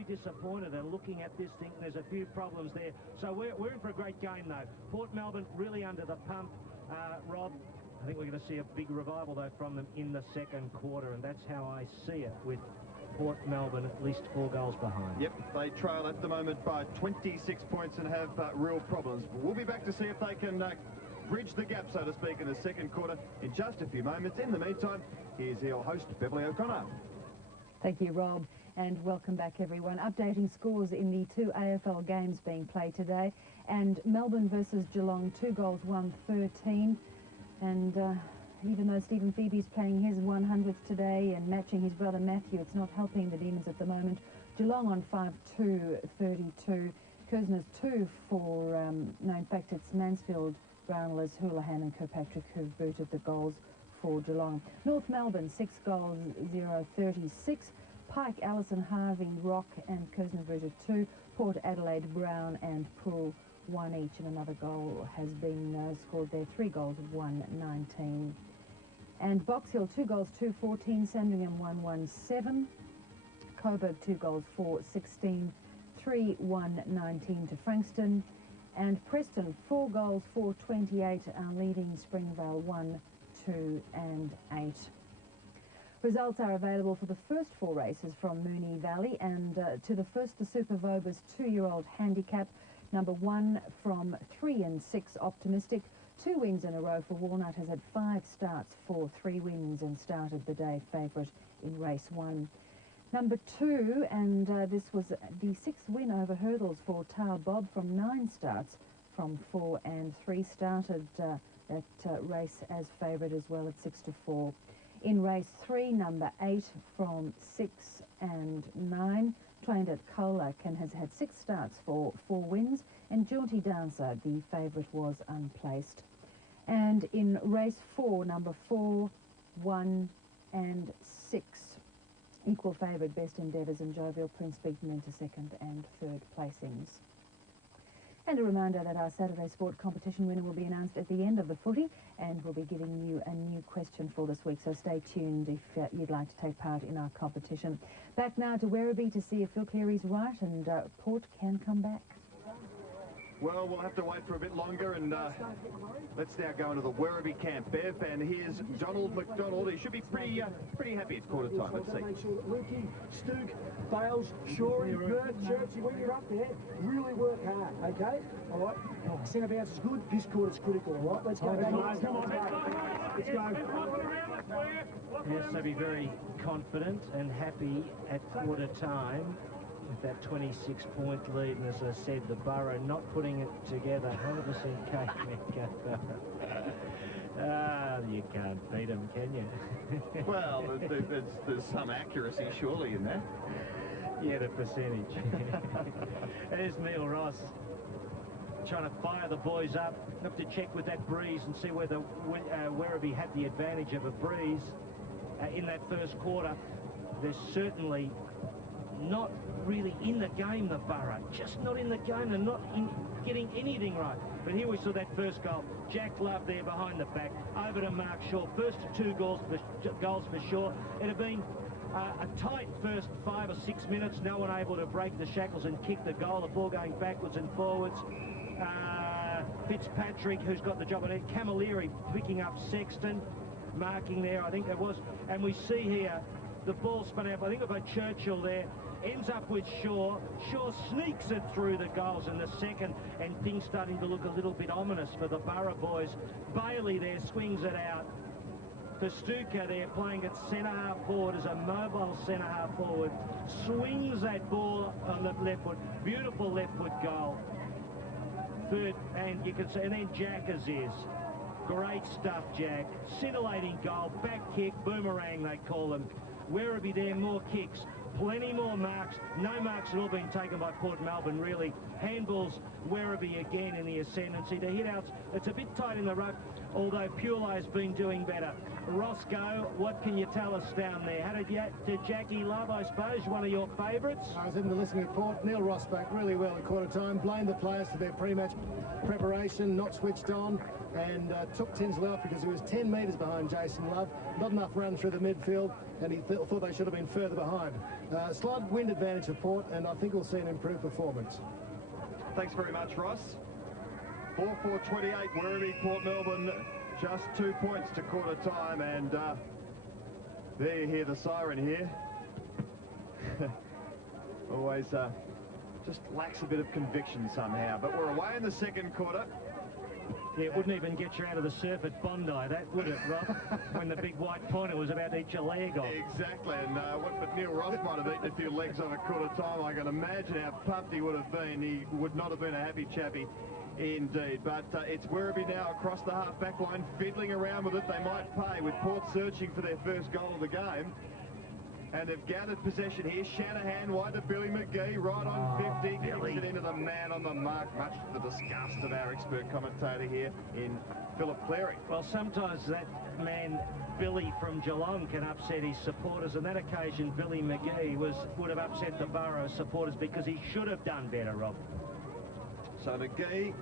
very disappointed. They're looking at this thing. There's a few problems there. So we're in for a great game, though. Port Melbourne really under the pump, Rob. I think we're going to see a big revival, though, from them in the second quarter, and that's how I see it, with Port Melbourne at least 4 goals behind. Yep, they trail at the moment by 26 points and have real problems. We'll be back to see if they can bridge the gap, so to speak, in the second quarter in just a few moments. In the meantime, here's your host, Beverly O'Connor. Thank you, Rob, and welcome back, everyone. Updating scores in the 2 AFL games being played today, and Melbourne versus Geelong, 2 goals, 1-13, and even though Stephen Phoebe's playing his 100th today and matching his brother Matthew, it's not helping the Demons at the moment. Geelong on 5-2-32. Kersner's 2 for, no, in fact, it's Mansfield, Brownless, Houlihan and Kirkpatrick who've booted the goals for Geelong. North Melbourne, 6 goals, 0-36. Pike, Allison, Harvey, Rock and Kersner booted 2. Port Adelaide, Brown and Poole, 1 each, and another goal has been scored there. 3 goals, 1-19. And Box Hill, 2 goals, 2-14. Sandringham, 1-17. Coburg, 2 goals, 4-16. 3-1-19 to Frankston. And Preston, 4 goals, 4-28, leading Springvale 1-2 and 8. Results are available for the first 4 races from Moonee Valley, and to the first, the Super Vobas 2-year-old handicap. Number 1 from 3 and 6, Optimistic. 2 wins in a row for Walnut, has had 5 starts for 3 wins and started the day favourite in race 1. Number 2, and this was the 6th win over hurdles for Tar Bob from 9 starts from 4 and 3, started that race as favourite as well at 6-4. In race 3, number 8 from 6 and 9, trained at Colac and has had 6 starts for 4 wins, and Jaunty Dancer, the favourite, was unplaced. And in race 4, number 4, 1 and 6, equal favourite Best Endeavours and Jovial Prince beaten into 2nd and 3rd placings. And a reminder that our Saturday Sport competition winner will be announced at the end of the footy, and we'll be giving you a new question for this week, so stay tuned if you'd like to take part in our competition. Back now to Werribee to see if Phil Cleary's right and Port can come back. Well, we'll have to wait for a bit longer, and let's now go into the Werribee camp, Bev, and here's Donald McDonald. He should be pretty happy it's quarter time. Let's see. Make sure that Lukey, Stook, Bales, Shorey, Bert, Churchy, when you're up there, really work hard, okay? All right? Centre bounce is good. This quarter's critical, all right? Let's go. Come on. Let's go. Yes, they'll be very confident and happy at quarter time with that 26-point lead, and as I said, the Borough not putting it together. 100% you can't beat them, can you? Well, there's some accuracy surely in that. Yeah, the percentage. There's Neil Ross trying to fire the boys up. Have to check with that breeze and see whether Werribee had the advantage of a breeze in that first quarter. There's certainly not really in the game, the Borough. Just not in the game. They're not getting anything right. But here we saw that first goal. Jack Love there behind the back. Over to Mark Shaw. First 2 goals for Shaw. It had been a tight first 5 or 6 minutes. No one able to break the shackles and kick the goal. The ball going backwards and forwards. Fitzpatrick, who's got the job on it. Camilleri picking up Sexton. Marking there, I think that was. And we see here the ball spun out. I think about Churchill there. Ends up with Shaw. Shaw sneaks it through the goals in the second, and things starting to look a little bit ominous for the Borough boys. Bailey there swings it out. Festuca there playing at centre-half forward as a mobile centre-half forward. Swings that ball on the left foot. Beautiful left foot goal. Third, and you can see, and then Jack is. Great stuff, Jack. Scintillating goal. Back kick, boomerang they call them. Werribee there, more kicks. Plenty more marks. No marks at all being taken by Port Melbourne, really. Handballs Werribee again in the ascendancy. The hit-outs, it's a bit tight in the ruck. although Pulei's been doing better. Roscoe, what can you tell us down there? How did Jackie Love, I suppose, one of your favourites? I was in the listening report. Neil Ross back really well at quarter time, blamed the players for their pre-match preparation, not switched on, and took Tinsley off because he was 10 metres behind Jason Love. Not enough run through the midfield, and he thought they should have been further behind. Slight wind advantage for Port, and I think we'll see an improved performance. Thanks very much, Ross. 4-4-28, Werribee, Port Melbourne, just 2 points to quarter time, and there you hear the siren here. Always just lacks a bit of conviction somehow, but we're away in the second quarter. Yeah, it wouldn't even get you out of the surf at Bondi, that would it, Rob? When the big white pointer was about to eat your leg off. Exactly, and but Neil Ross might have eaten a few legs off at quarter time. I can imagine how pumped he would have been. He would not have been a happy chappy indeed. But it's Werribee now across the half-back line, fiddling around with it. They might pay, with Port searching for their first goal of the game. And they've gathered possession here. Shanahan wide to Billy McGee, right on 50. Kicks it into the man on the mark, much to the disgust of our expert commentator here in Philip Cleary. Well, sometimes that man, Billy from Geelong, can upset his supporters. On that occasion, Billy McGee would have upset the Borough supporters because he should have done better, Rob. So McGee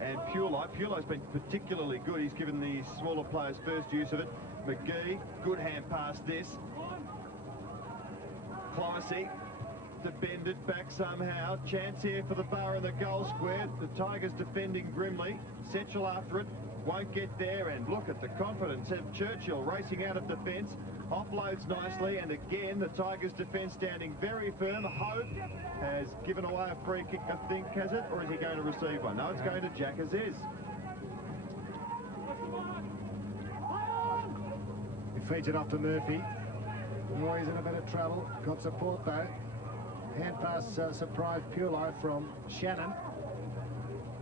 and Pulei's been particularly good. He's given the smaller players first use of it. McGee, good hand pass this. Clycey to bend it back somehow. Chance here for the Borough in the goal square. The Tigers defending grimly. Central after it. Won't get there. And look at the confidence of Churchill racing out of defence. Offloads nicely. And again, the Tigers defence standing very firm. Hope has given away a free kick, I think, has it? Or is he going to receive one? No, it's going to Jack Aziz. He feeds it off to Murphy. Roy's in a bit of trouble. Got support though. Hand pass surprise Pulei from Shannon.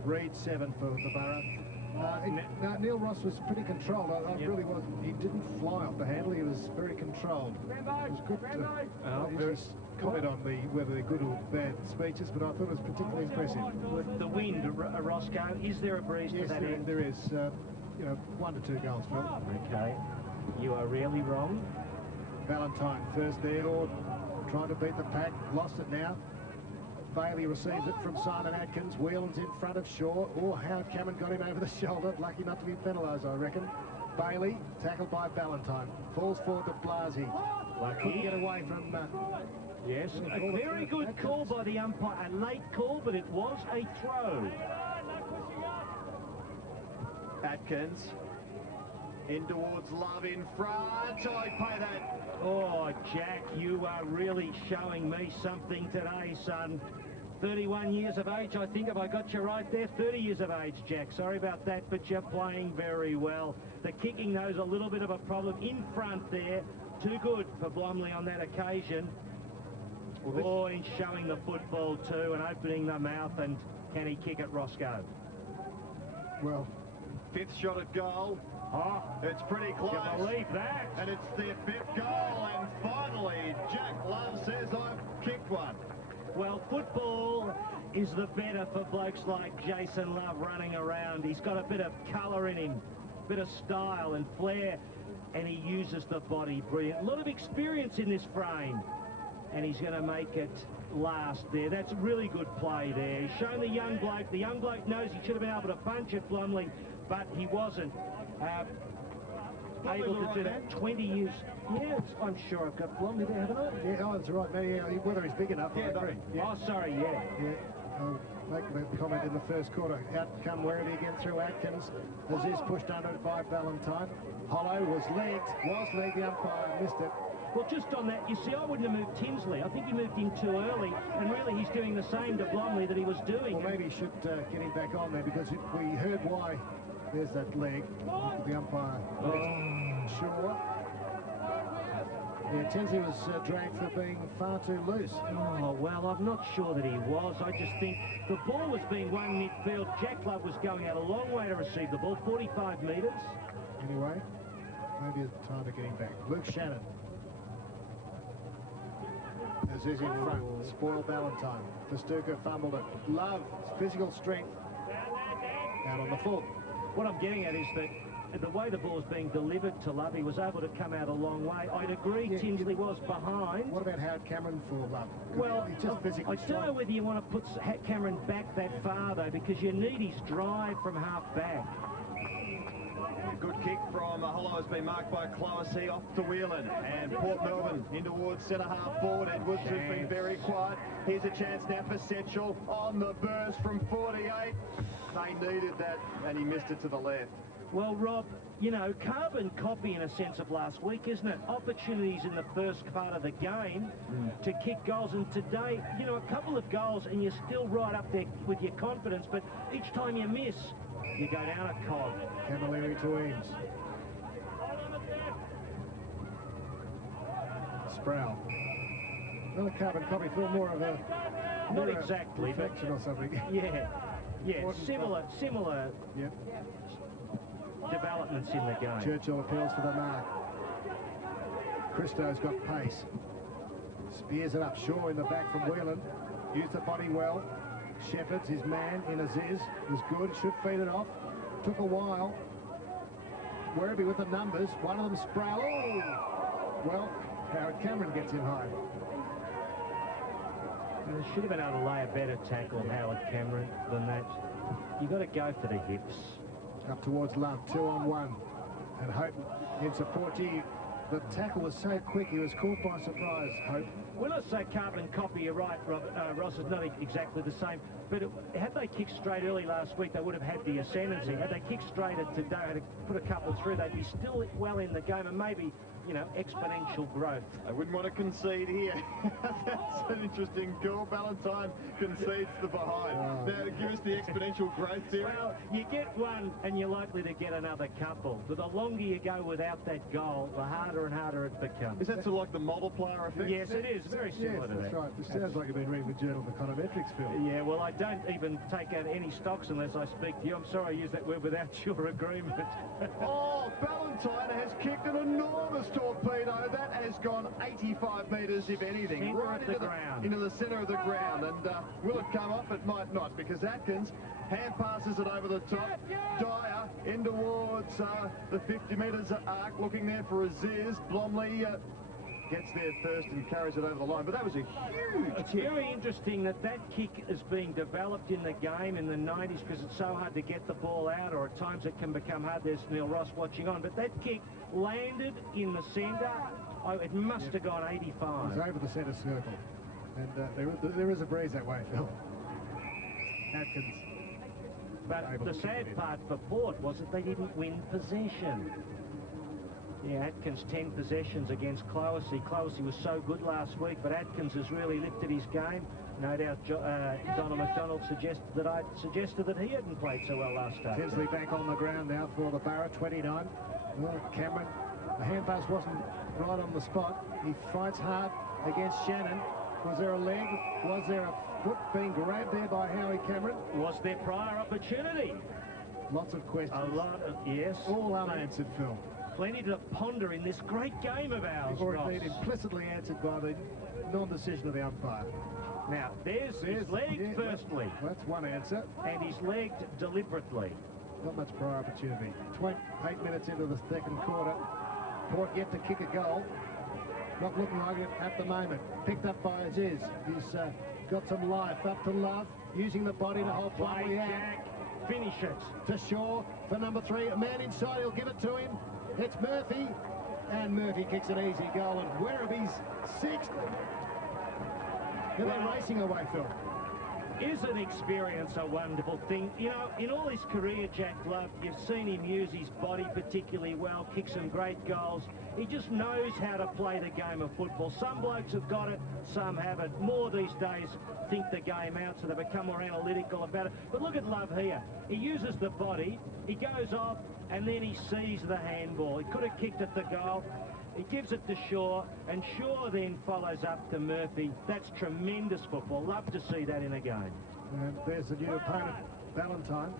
Reed 7 for the Borough. Neil Ross was pretty controlled. I really was. He didn't fly off the handle. He was very controlled. It was good to comment on whether they're good or bad speeches, but I thought it was particularly impressive. With the wind, Roscoe, is there a breeze to that end? There is. 1 to 2 goals, Phil. Okay. You are really wrong. Valentine first there, or trying to beat the pack, lost it now. Bailey receives it from Simon Atkins. Whelan's in front of Shaw. Oh, Howard Cameron got him over the shoulder. Lucky not to be penalised, I reckon. Bailey, tackled by Valentine. Falls forward to Blasi. Couldn't get away from... yes, a very good call by the umpire. A late call, but it was a throw. Atkins. In towards Love in front. Oh, I pay that. Oh, Jack, you are really showing me something today, son. 31 years of age, I think, have I got you right there? 30 years of age, Jack. Sorry about that, but you're playing very well. The kicking, though, is a little bit of a problem in front there. Too good for Blomley on that occasion. Oh, he's showing the football too and opening the mouth, and can he kick it, Roscoe? Well, 5th shot at goal. Oh, it's pretty close. You believe that? And it's their 5th goal, and finally Jack Love says, I've kicked one. Well, football is the better for blokes like Jason Love running around. He's got a bit of colour in him, a bit of style and flair, and he uses the body brilliant. A lot of experience in this frame, and he's going to make it last there. That's really good play there. He's shown the young bloke. The young bloke knows he should have been able to punch it, Blomley, but he wasn't. Able to do that. 20 years. Yeah, I'm sure I've got Blomley there, haven't I? yeah, oh, that's right. Yeah, whether he's big enough, I agree. Yeah. Oh, sorry, yeah. I'll make the comment in the first quarter. Out come Werribee again through Atkins. Aziz pushed under it by Valentine. Hollow was legged. The umpire missed it. Well, just on that, you see, I wouldn't have moved Tinsley. I think he moved him too early, and really he's doing the same to Blomley that he was doing. Well, maybe he should get him back on there, because we heard why. There's that leg. The umpire. Sure. Yeah, Tinsley was dragged for being far too loose. Oh, well, I'm not sure that he was. I just think the ball was being won midfield. Jack Love was going out a long way to receive the ball, 45 metres. Anyway, maybe it's time to get him back. Luke Shannon. Aziz in front. Spoiled Valentine. Festuca fumbled it. Love, physical strength. Out on the full. What I'm getting at is that the way the ball's being delivered to Love, he was able to come out a long way. I'd agree Tinsley was behind. What about Howard Cameron for Love? Well, he's just physically I don't know whether you want to put Cameron back that far, though, because you need his drive from half back. Good kick from Hollow has been marked by Clohessy off to Whelan, and Port Melbourne in towards centre half forward. Edwards has been very quiet. Here's a chance now for Setchell on the burst from 48. They needed that, and he missed it to the left. Well, Rob, you know, carbon copy in a sense of last week, isn't it? Opportunities in the first part of the game to kick goals, and today, you know, a couple of goals and you're still right up there with your confidence, but each time you miss, you go down a cog. Camilleri to Eames. Sproul. Another carbon copy, Phil, more of a... Not exactly, but... reflection or something. Yeah, similar Yep. developments in the game. Churchill appeals for the mark. Christo's got pace. Spears it up. Shaw in the back from Whelan. Used the body well. Shepherd's his man in Aziz. Was good. Should feed it off. Took a while. Werribee with the numbers. One of them Sproul. Oh! Well, Howard Cameron gets in high. They should have been able to lay a better tackle, Howard Cameron, than that. You've got to go for the hips. Up towards Love, 2-on-1. And Hope in support. Gee, the tackle was so quick, he was caught by surprise, Hope. When I say carbon copy, you're right, Ross, is not exactly the same. But had they kicked straight early last week, they would have had the ascendancy. Had they kicked straight at today, had put a couple through, they'd be still well in the game and maybe, you know, exponential growth. I wouldn't want to concede here. That's an interesting call. Valentine concedes the behind. Oh. Now, to give us the exponential growth theory. Well, you get one and you're likely to get another couple. But the longer you go without that goal, the harder and harder it becomes. Is that sort of like the multiplier effect? Yes, it is. Very similar to that's that. right. It sounds like you've been reading the Journal of Econometrics, Phil. Yeah, well, I don't even take out any stocks unless I speak to you. I'm sorry I use that word without your agreement. Oh, Valentine has kicked an enormous torpedo. That has gone 85 metres, if anything, Centre right of the ground. into the centre of the ground. And will it come off? It might not, because Atkins hand passes it over the top. Dyer in towards the 50 metres arc, looking there for Aziz. Blomley gets there first and carries it over the line. But that was a huge It's kick. very interesting that that kick is being developed in the game in the 90s because it's so hard to get the ball out, or at times it can become hard. There's Neil Ross watching on. But that kick landed in the centre. Oh, it must have gone 85. It was over the centre circle. And there is a breeze that way, Phil. Atkins. But the sad part for Port was that they didn't win possession. Yeah, Atkins 10 possessions against Clohessy. Clohessy was so good last week, but Atkins has really lifted his game. No doubt Donald McDonald suggested that he hadn't played so well last time. Tinsley back on the ground now for the Barra, 29. Well, Cameron, the hand pass wasn't right on the spot. He fights hard against Shannon. Was there a leg? Was there a foot being grabbed there by Howie Cameron? Was there prior opportunity? Lots of questions. A lot of, yes. All unanswered, Phil. Plenty to ponder in this great game of ours, Or Ross. indeed implicitly answered by the non-decision of the umpire. Now, there's his leg, yeah, firstly, That's one answer. and he's legged deliberately. Not much prior opportunity. 8 minutes into the second quarter. Port yet to kick a goal. Not looking like it at the moment. Picked up by Aziz. He's got some life. Up to Love. Using the body to hold Play, Blomley out. Jack. Finish it. To Shaw for number 3. A man inside. He'll give it to him. It's Murphy. And Murphy kicks an easy goal. And Werribee's 6th. They're racing away, Phil. Isn't experience a wonderful thing? You know, in all his career, Jack Love, you've seen him use his body particularly well, kick some great goals. He just knows how to play the game of football. Some blokes have got it, some haven't. More these days think the game out, so they become more analytical about it. But look at Love here. He uses the body, he goes off, and then he sees the handball. He could have kicked at the goal. He gives it to Shaw, and Shaw then follows up to Murphy. That's tremendous football. Love to see that in a game. And there's the new opponent, Valentine,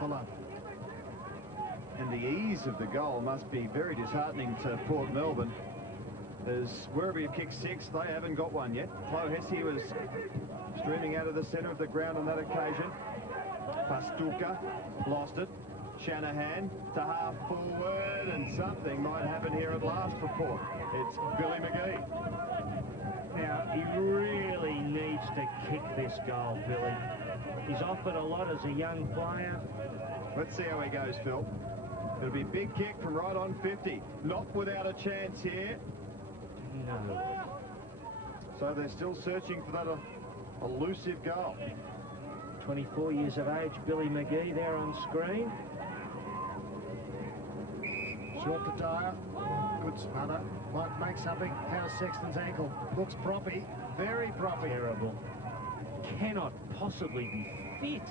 for Love. And the ease of the goal must be very disheartening to Port Melbourne, as Werribee have kicked 6. They haven't got one yet. Clohessy was streaming out of the centre of the ground on that occasion. Pastuka lost it. Shanahan to half forward, and something might happen here at last for Port. It's Billy McGee. Now, he really needs to kick this goal, Billy. He's offered a lot as a young player. Let's see how he goes, Phil. It'll be a big kick from right on 50. Not without a chance here. No. So they're still searching for that elusive goal. 24 years of age, Billy McGee there on screen. Short to Dyer. Good smother. Might make something. How's Sexton's ankle? Looks proppy. Very proppy. Terrible. Cannot possibly be fit.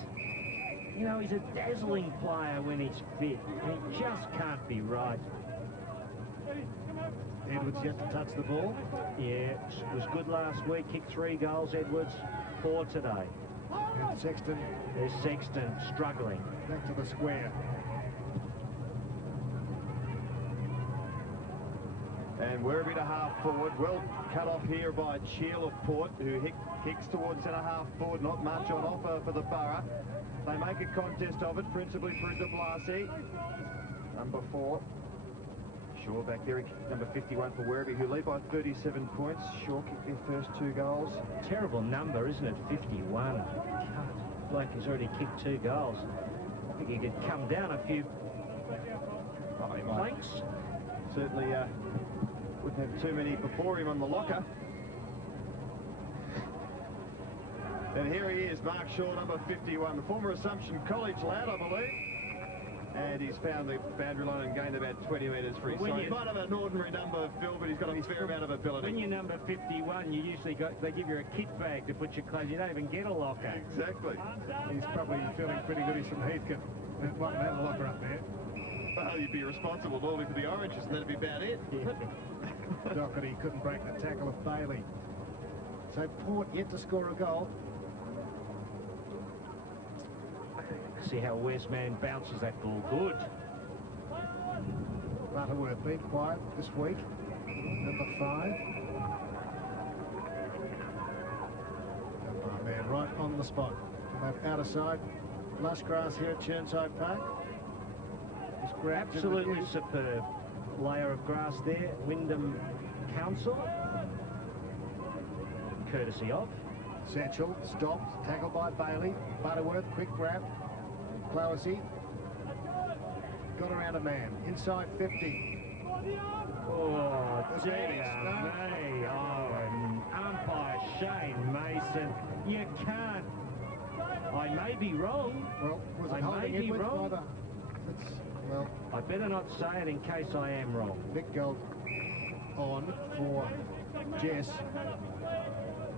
You know, he's a dazzling player when he's fit. He just can't be right. Edwards yet to touch the ball. Yeah, it was good last week. Kicked 3 goals, Edwards. 4 today. And Sexton. There's Sexton struggling. Back to the square. And Werribee to half forward. Well cut off here by Cheel of Port, who kicks towards centre half forward. Not much on offer for the Borough. They make a contest of it, principally through De Blasi. Number 4. Shaw back there, number 51 for Werribee, who lead by 37 points. Shaw kicked their first 2 goals. Terrible number, isn't it? 51. Bloke has already kicked 2 goals. I think he could come down a few planks. Certainly wouldn't have too many before him on the locker. And here he is, Mark Shaw, number 51, the former Assumption College lad, I believe. And he's found the boundary line and gained about 20 metres free. So he might have an ordinary number, Phil, but he's got a fair amount of ability. When you're number 51, you usually they give you a kit bag to put your clothes. You don't even get a locker. Exactly. He's probably feeling pretty good. He's from Heathcote. There's one man locker up there. Well, you'd be responsible normally for the oranges, and that'd be about it. Yeah. Doherty couldn't break the tackle of Bailey. So Port yet to score a goal. See how Westman bounces that ball. Good. Butterworth been quiet this week. Number 5. Oh, man, right on the spot. From that outer side. Lush grass here at Chirnside Park. Just grabbed Absolutely superb. Layer of grass there. Wyndham Council. Courtesy of. Satchel stopped. Tackled by Bailey. Butterworth, quick grab. Clowassy got around a man. Inside 50. Oh, Was dear that me. it? Oh, and umpire Shane Mason. You can't. I may be wrong. Well, was it I holding may be Edwards? wrong. Well, I better not say it in case I am wrong. big goal on for Jess.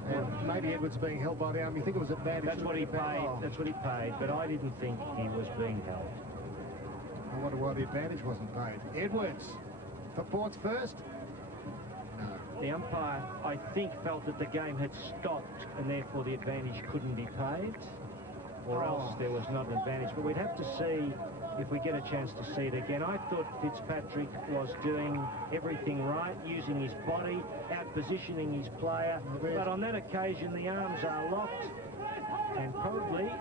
And maybe Edwards being held by the arm. You think it was advantage? That's what he paid. That's what he paid. But I didn't think he was being held. I wonder why the advantage wasn't paid. Edwards for Port's first. No. The umpire, I think, felt that the game had stopped and therefore the advantage couldn't be paid, or else there was not an advantage. But we'd have to see if we get a chance to see it again. I thought Fitzpatrick was doing everything right, using his body, out-positioning his player. But on that occasion, the arms are locked and probably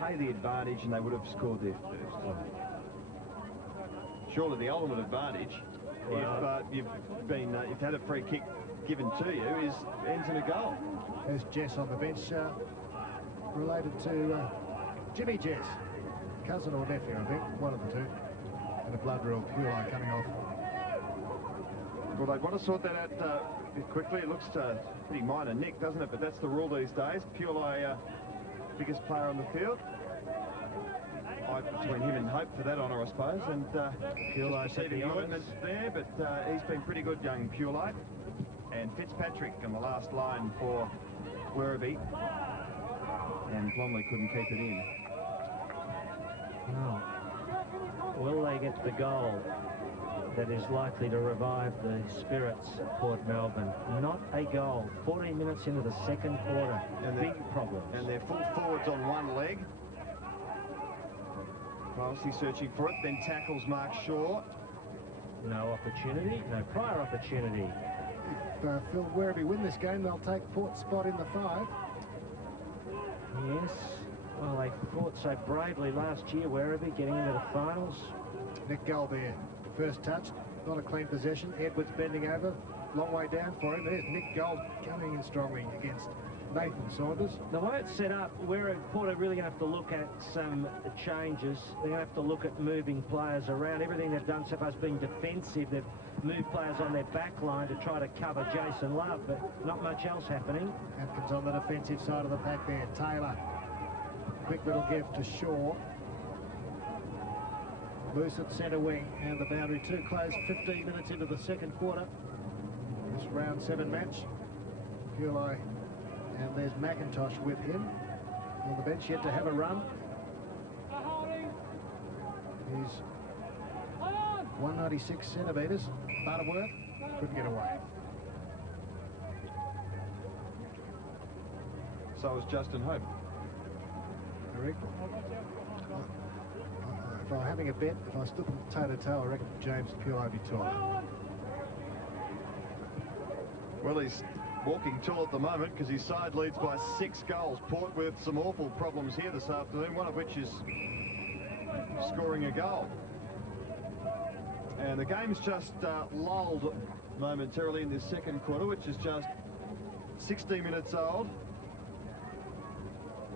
Pay the advantage, and they would have scored their first. Surely the ultimate advantage, if you've had a free kick given to you, ends in a goal. There's Jess on the bench, related to Jimmy Jess. Cousin or nephew, I think, one of the two. And a blood real Pulai coming off. Well, they'd want to sort that out quickly. It looks pretty minor nick, doesn't it? But that's the rule these days. Pulai, biggest player on the field. Between him and Hope for that honour, I suppose. And Pulai receiving the ointment there, but he's been pretty good, young Pulai. And Fitzpatrick on the last line for Werribee. And Blomley couldn't keep it in. Oh. Will they get the goal that is likely to revive the spirits at Port Melbourne? Not a goal. 14 minutes into the second quarter. And big problems. And they're full forwards on one leg. Closely searching for it, then tackles Mark Shaw. No opportunity, no prior opportunity. If Phil Werribee win this game, they'll take Port's spot in the 5. Yes. Well, they fought so bravely last year, Werribee, getting into the finals. Nick Gull there. First touch, not a clean possession. Edwards bending over. Long way down for him. There's Nick Gull coming in strongly against Nathan Saunders. The way it's set up, Port are really going to have to look at some changes. They're going to have to look at moving players around. Everything they've done so far has been defensive. They've moved players on their back line to try to cover Jason Love, but not much else happening. Atkins on the defensive side of the pack there. Taylor. Quick little gift to Shaw. Loose at centre wing, and the boundary too close. 15 minutes into the second quarter. This round 7 match. Pulai, and there's McIntosh with him on the bench, yet to have a run. He's 196 centimetres. Butterworth couldn't get away. So was Justin Hope. Correct. If I were having a bet, if I stood toe-to-toe, I reckon James Pulai would be tall. Well, he's walking tall at the moment because his side leads by 6 goals. Port with some awful problems here this afternoon, one of which is scoring a goal. And the game's just lulled momentarily in this second quarter, which is just 16 minutes old.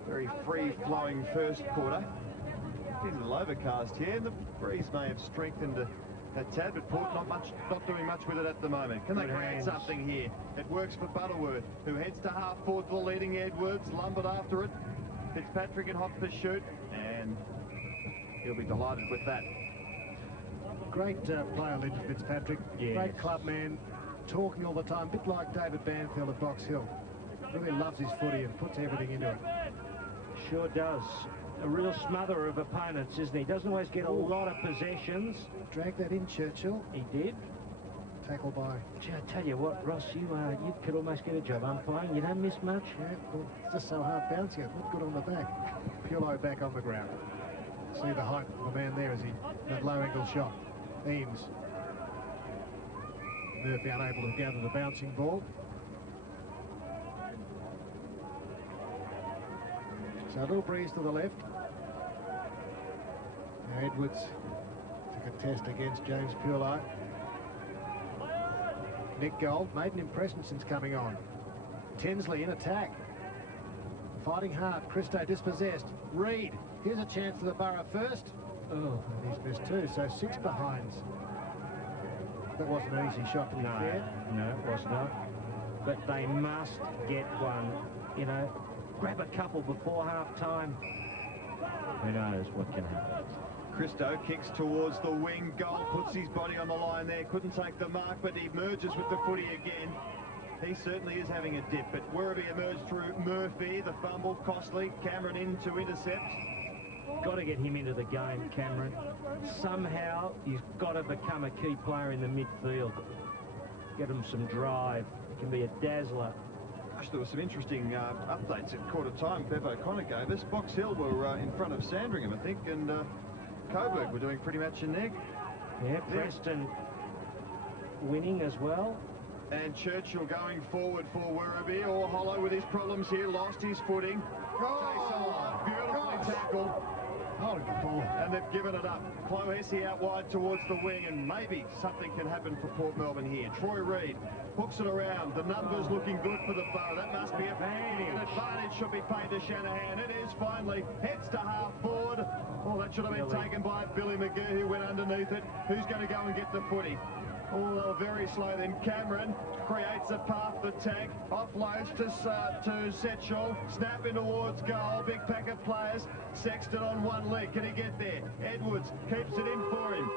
Very free-flowing first quarter. It's a little overcast here, and the breeze may have strengthened a tad, but Port not doing much with it at the moment. Can they create something here? It works for Butterworth, who heads to half forward for the leading Edwards, lumbered after it. Fitzpatrick in hot pursuit, and he'll be delighted with that. Great player, Linton Fitzpatrick. Yes. Great club man, talking all the time, a bit like David Banfield at Box Hill. Really loves his footy and puts everything into it. Sure does. A real smother of opponents, isn't he? Doesn't always get a lot of possessions. Drag that in, Churchill. He did. Tackle by... Gee, I tell you what, Ross, you could almost get a job umpiring. You don't miss much. Yeah, well, it's just so hard bouncing it. Not good on the back. Pulai back on the ground. See the height of the man there as that low angle shot. Eames. Murphy unable to gather the bouncing ball. So a little breeze to the left. Now Edwards took a test against James Pulai. Nick Gold made an impression since coming on. Tinsley in attack. Fighting hard. Christo dispossessed. Reed. Here's a chance for the Borough first. Oh, and he's missed 2, so 6 behinds. That wasn't an easy shot, to be fair. No, it was not. But they must get one, you know. Grab a couple before half-time. Who knows what can happen. Christo kicks towards the wing. Goal puts his body on the line there. Couldn't take the mark, but he merges with the footy again. He certainly is having a dip, but Werribee emerged through Murphy. The fumble, costly. Cameron in to intercept. Got to get him into the game, Cameron. Somehow, he's got to become a key player in the midfield. Get him some drive. He can be a dazzler. Gosh, there were some interesting updates at quarter time. Bev O'Connor gave us. Box Hill were in front of Sandringham, I think, and Coburg were doing pretty much in there. Yeah, Preston winning as well. And Churchill going forward for Werribee. All hollow with his problems here. Lost his footing. Oh, beautifully tackled. Holding the ball. And they've given it up. Clohessy out wide towards the wing, and maybe something can happen for Port Melbourne here. Troy Reed hooks it around. The numbers looking good for the Borough. That must be a advantage. Should be paid to Shanahan. It is finally. Heads to half forward. Oh, that should have been taken by Billy McGee, who went underneath it. Who's going to go and get the footy? Oh, they were very slow then. Cameron creates a path for Tank. Offloads to Setchell. Snap in towards goal. Big pack of players. Sexton on one leg. Can he get there? Edwards keeps it in for him.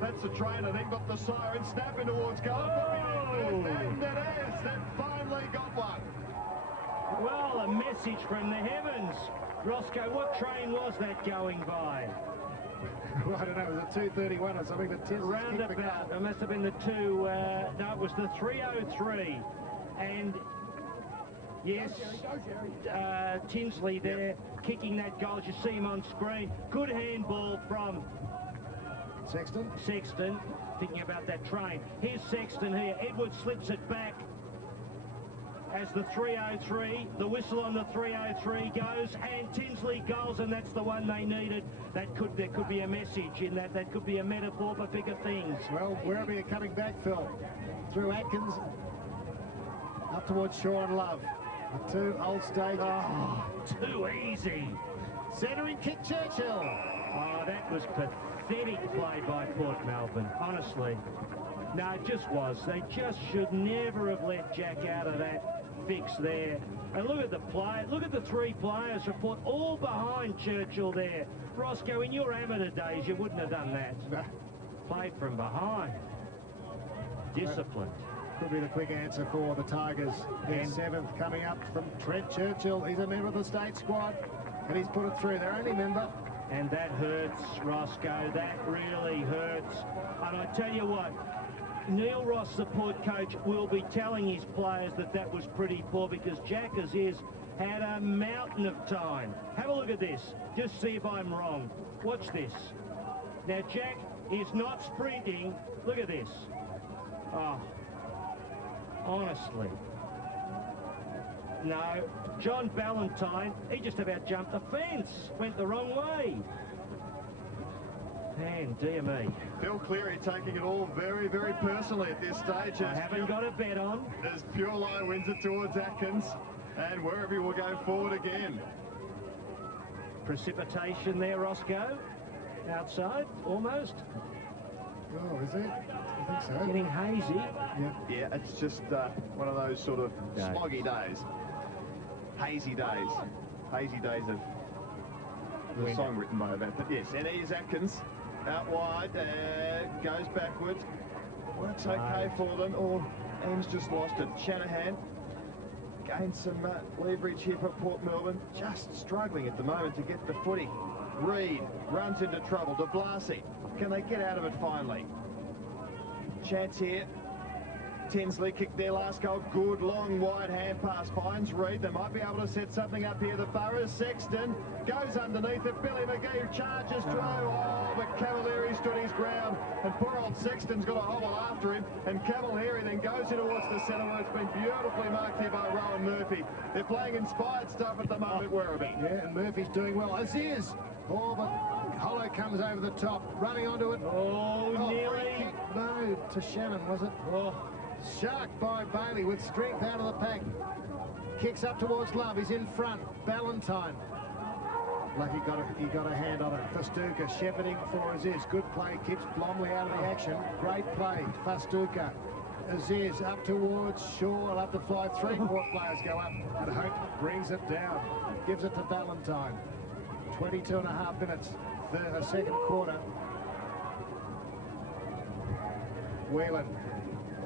That's the train, I think. Got the siren. Snap in towards goal. And it is. That finally got one. Well, a message from the heavens. Roscoe, what train was that going by? Well, I don't know, it was a 2:31 or something, but Tinsley Roundabout. It must have been the 2, no, it was the 3:03. And yes, Tinsley there kicking that goal. As you see him on screen. Good handball from Sexton. Thinking about that train. Here's Sexton here. Edwards slips it back. as the 3:03, the whistle on the 3:03 goes, and Tinsley goals, and that's the one they needed. There could be a message in that. That could be a metaphor for bigger things. Well, Werribee are coming back, Phil, through Atkins, up towards Shaw and Love. The two old stages. Oh, too easy. Centering kick, Churchill. Oh, that was pathetic play by Port Melbourne, honestly. No, it just was. They just should never have let Jack out of that fix there. And look at the play. Look at the three players for Port, all behind Churchill there. Roscoe, in your amateur days, you wouldn't have done that. Played from behind. Disciplined. Could be the quick answer for the Tigers. Their seventh coming up from Trent Churchill. He's a member of the state squad, and he's put it through. Their only member. And that hurts, Roscoe. That really hurts. And I tell you what, Neil Ross, the Port coach, will be telling his players that was pretty poor, because Jack Aziz had a mountain of time. Have a look at this. Just see if I'm wrong. Watch this. Now, Jack is not sprinting. Look at this. Oh, honestly. No, John Ballantyne, he just about jumped the fence. Went the wrong way. Man, dear me. Phil Cleary taking it all very, very personally at this stage. I haven't got a bet on. As Pure Line wins it towards Atkins, and Werribee will go forward again. Precipitation there, Roscoe. Outside, almost. Oh, is it? I think so. Getting hazy. Yeah, it's just one of those sort of sloggy days. Hazy days. Hazy days of the song written by that. But yes, and here's Atkins out wide, goes backwards. Works okay for them. Oh, Ames just lost it. Shanahan gained some leverage here for Port Melbourne. Just struggling at the moment to get the footy. Reid runs into trouble. De Blasi, can they get out of it finally? Chance here. Tinsley kicked their last goal. Good long wide hand pass. Finds Reid. They might be able to set something up here. The Burrows. Sexton goes underneath it. Billy McGee charges through. Oh, but Camilleri stood his ground. And poor old Sexton's got a hobble after him. And Camilleri then goes in towards the centre, where it's been beautifully marked here by Rowan Murphy. They're playing inspired stuff at the moment, Werribee. Yeah, and Murphy's doing well. Aziz. Oh, but Hollow comes over the top, running onto it. Oh, nearly. Free kick. No, to Shannon, was it? Oh. Shark by Bailey with strength out of the pack. Kicks up towards Love. He's in front. Ballantyne. Lucky he got a hand on it. Fastuca shepherding for Aziz. Good play. Keeps Blomley out of the action. Great play. Fastuca. Aziz up towards Shaw. Will have to fly. Three Port players go up. And Hope brings it down. Gives it to Ballantyne. 22.5 minutes. Second quarter. Whelan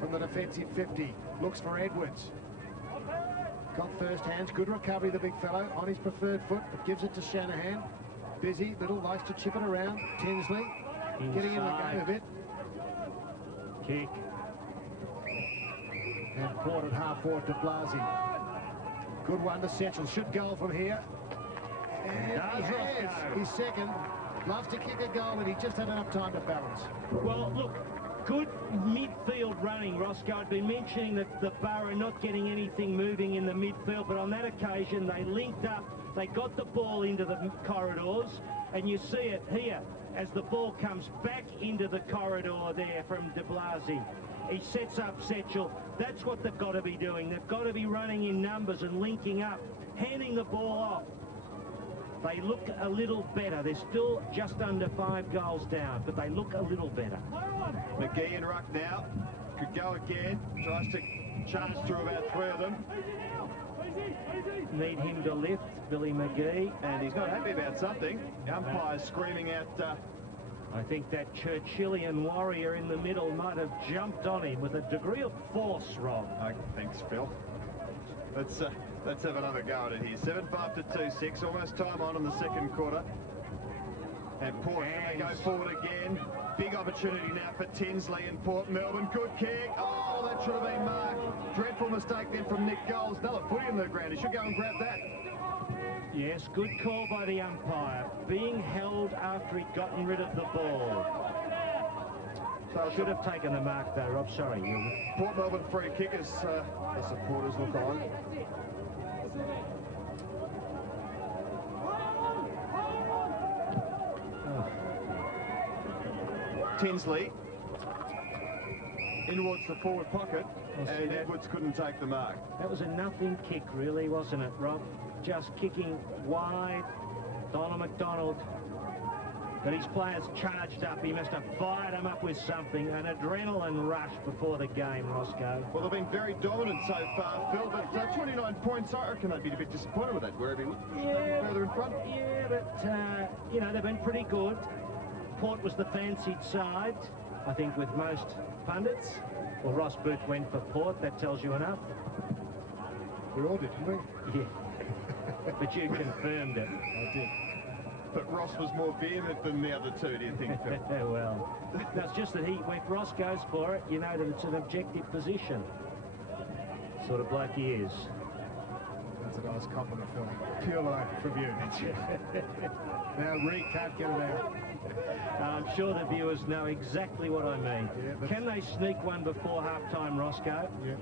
from the defensive 50, looks for Edwards. Got first hands, good recovery, the big fellow, on his preferred foot, but gives it to Shanahan. Busy, little, likes to chip it around. Tinsley, getting in the game a bit. Kick. And Port at half forward to Blasi. Good one to Central, should goal from here. And he has his second. Loves to kick a goal, and he just had enough time to balance. Well, look. Good midfield running, Roscoe. I'd been mentioning that the Borough not getting anything moving in the midfield, but on that occasion they linked up, they got the ball into the corridors, and you see it here as the ball comes back into the corridor there from De Blasi. He sets up Setchell. That's what they've got to be doing. They've got to be running in numbers and linking up, handing the ball off. They look a little better. They're still just under 5 goals down, but they look a little better. McGee and Ruck now. Could go again. Tries to charge through about 3 of them. Need him to lift, Billy McGee. And he's not happy about something. The umpire's screaming out... I think that Churchillian warrior in the middle might have jumped on him with a degree of force, Rob. Thanks, Phil. Let's have another go at it here. 7-5 to 2-6, almost time on in the second quarter. And Port, can they go forward again? Big opportunity now for Tinsley and Port Melbourne. Good kick. Oh, that should have been marked. Dreadful mistake then from Nick Goals. Another footy in the ground. He should go and grab that. Yes, good call by the umpire. Being held after he'd gotten rid of the ball. Should have taken the mark though, Rob. Sorry. Port Melbourne free kickers, the supporters look on. Tinsley in towards the forward pocket, and Edwards couldn't take the mark. That was a nothing kick, really, wasn't it, Rob? Just kicking wide. Donald McDonald. But his players charged up. He must have fired them up with something. An adrenaline rush before the game, Roscoe. Well, they've been very dominant so far, Phil, but 29 points, I reckon they'd be a bit disappointed with that, Werribee. Further in front. Yeah, but, you know, they've been pretty good. Port was the fancied side, I think, with most pundits. Well, Ross Booth went for Port. That tells you enough. We all did, didn't we? Yeah. But you confirmed it. I did. But Ross was more vehement than the other two, do you think, Phil? Well, that's just that if Ross goes for it, you know that it's an objective position. Sort of bloke he is. That's a nice compliment, Phil. Pure line from you. Now Reed can't get it out. I'm sure the viewers know exactly what I mean. Yeah, can they sneak one before half-time, Roscoe? Yeah,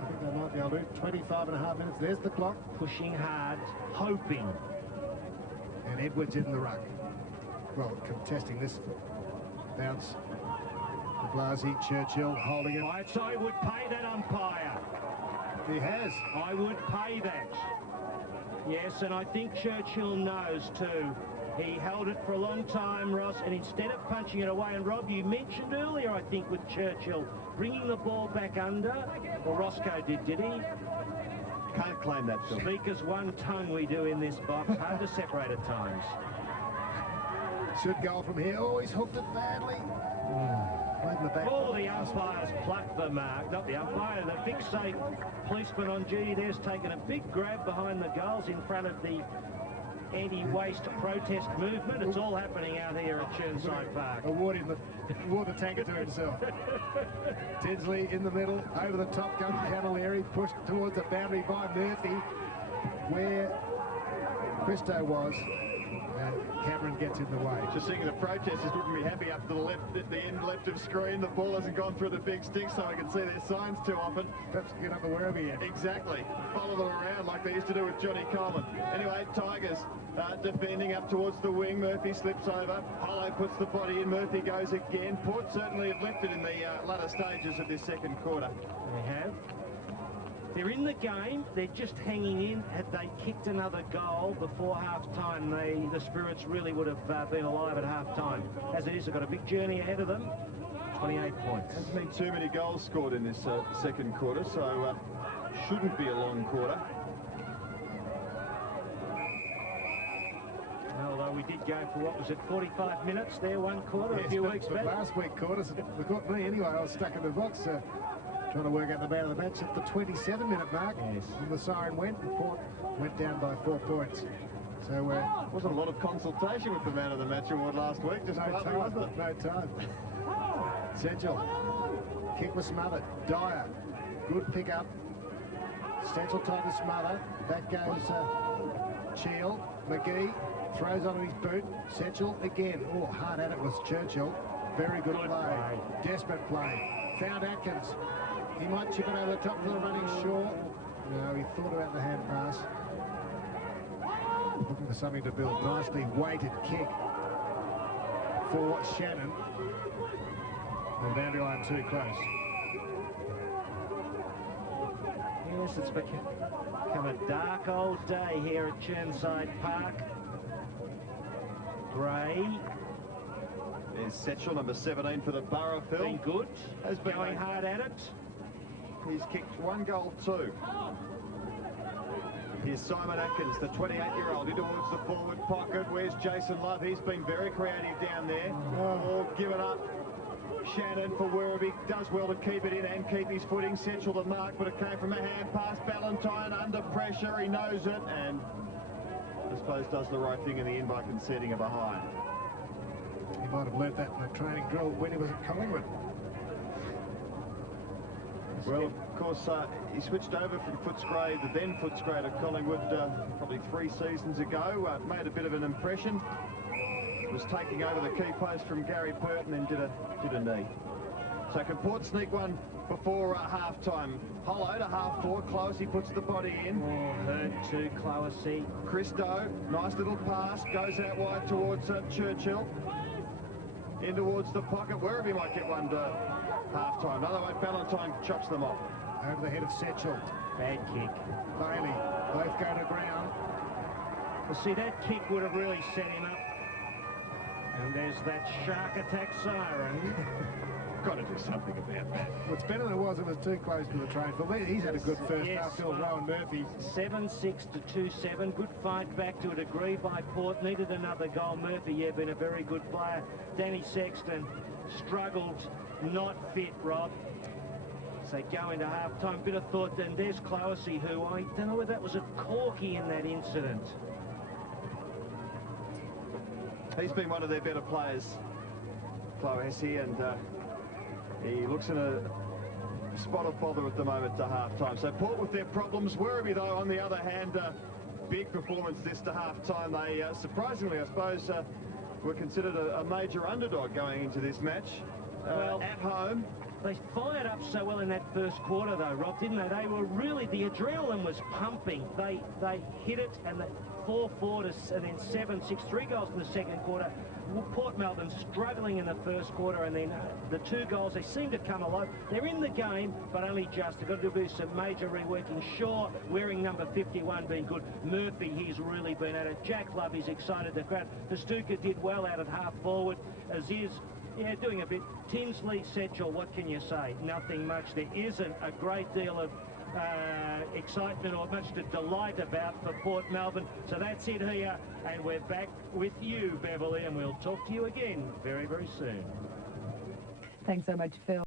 I think they might be able to. 25.5 minutes. There's the clock. Pushing hard, hoping. And Edwards in the ruck. Well, contesting this bounce. Blasi, Churchill holding it. I would pay that umpire. He has. I would pay that. Yes, and I think Churchill knows too. He held it for a long time, Ross, and instead of punching it away, and Rob, you mentioned earlier, I think, with Churchill bringing the ball back under, or Roscoe did he? Can't claim that, Phil. Speak as one tongue we do in this box. Hard to separate at times. Should go from here. Oh, he's hooked it badly. Right in the back. Oh, the umpires plucked the mark. Not the umpire, the big safe policeman on duty there's taken a big grab behind the goals in front of the anti-waste protest movement. It's all happening out here at Chirnside Park. Award the tanker to himself. Tinsley in the middle, over the top comes Camilleri, pushed towards the boundary by Murphy, where Christo was. Cameron gets in the way. Just thinking the protesters wouldn't be happy up to the left, at the end left of screen. The ball hasn't gone through the big stick, so I can see their signs too often. Perhaps get up the Werribee end. Exactly. Follow them around like they used to do with Johnny Coleman. Anyway, Tigers defending up towards the wing. Murphy slips over. Hollow puts the body in. Murphy goes again. Port certainly have lifted in the latter stages of this second quarter. They have. They're in the game. They're just hanging in. Had they kicked another goal before half-time, the Spirits really would have been alive at half-time. As it is, they've got a big journey ahead of them. 28 points. Hasn't been too many goals scored in this second quarter, so shouldn't be a long quarter. Although we did go for, what was it, 45 minutes there, one quarter, yes, a few weeks back. Last week quarters, they got me anyway. I was stuck in the box. Trying to work out the man of the match at the 27-minute mark. Yes. And the siren went, and Port went down by 4 points. So wasn't a lot of consultation with the man of the match award last week. Just no time, wasn't it? no time. Central. Kick was smothered. Dyer. Good pick up. Central tried to smother. Back goes Cheel. McGee throws onto his boot. Central again. Oh, hard at it was Churchill. Very good play. Desperate play. Found Atkins. He might chip it over the top for the running Shaw. No, he thought about the hand pass. Looking for something to build. Nicely weighted kick for Shannon. And boundary line too close. Yes, it's become a dark old day here at Chirnside Park. Gray. There's Setchell, number 17 for the Borough, Phil. Been good. Has been going hard at it. He's kicked 1 goal, 2. Here's Simon Atkins, the 28-year-old, in towards the forward pocket. Where's Jason Love? He's been very creative down there. All given up. Shannon for Werribee does well to keep it in and keep his footing. Central the mark, but it came from a hand pass. Ballantyne under pressure. He knows it and I suppose does the right thing in the end by conceding a behind. He might have learnt that in a training drill when he was at Collingwood. Well, of course, he switched over from Footscray, the then Footscray, to Collingwood probably 3 seasons ago. Made a bit of an impression. Was taking over the key post from Gary Pert and then did a knee. So can Port sneak one before half-time? Hollow to half-forward. Clohesy puts the body in. Oh, hurt too, Clohesy. Christo, nice little pass, goes out wide towards Churchill. In towards the pocket. Werribee might get one to half-time. Otherwise, Ballantyne chops them off. Over the head of Setchell. Bad kick. Bailey, both go to ground. Well, see, that kick would have really set him up. And there's that shark attack siren. Got to do something about that. What's better than it was too close to the train. For me, he's had a good first half, Rowan Murphy. 7-6 to 2-7. Good fight back to a degree by Port. Needed another goal. Murphy, yeah, been a very good player. Danny Sexton struggled, not fit, Rob. So go into half-time. Bit of thought, and there's Clohesy, who I don't know whether that was a corky in that incident. He's been one of their better players, Clohesy, and he looks in a spot of bother at the moment to half-time. So Port with their problems. Werribee, though, on the other hand, big performance this to half-time. They, surprisingly, I suppose, were considered a major underdog going into this match. Well, at home. They fired up so well in that first quarter, though, Rob, didn't they? They were really, the adrenaline was pumping. They hit it, and the 4-4 and then 7-6, 3 goals in the second quarter. Port Melbourne struggling in the first quarter, and then the 2 goals, they seem to come alive. They're in the game, but only just. They've got to do some major reworking. Shaw wearing number 51 being good. Murphy, he's really been at it. Jack Love is excited. The crowd. Festuca did well out at half forward. Aziz, yeah, doing a bit. Tinsley, Setchell, what can you say? Nothing much. There isn't a great deal of excitement or much to delight about for Port Melbourne. So that's it here, and we're back with you, Beverly, and we'll talk to you again very, very soon. Thanks so much, Phil.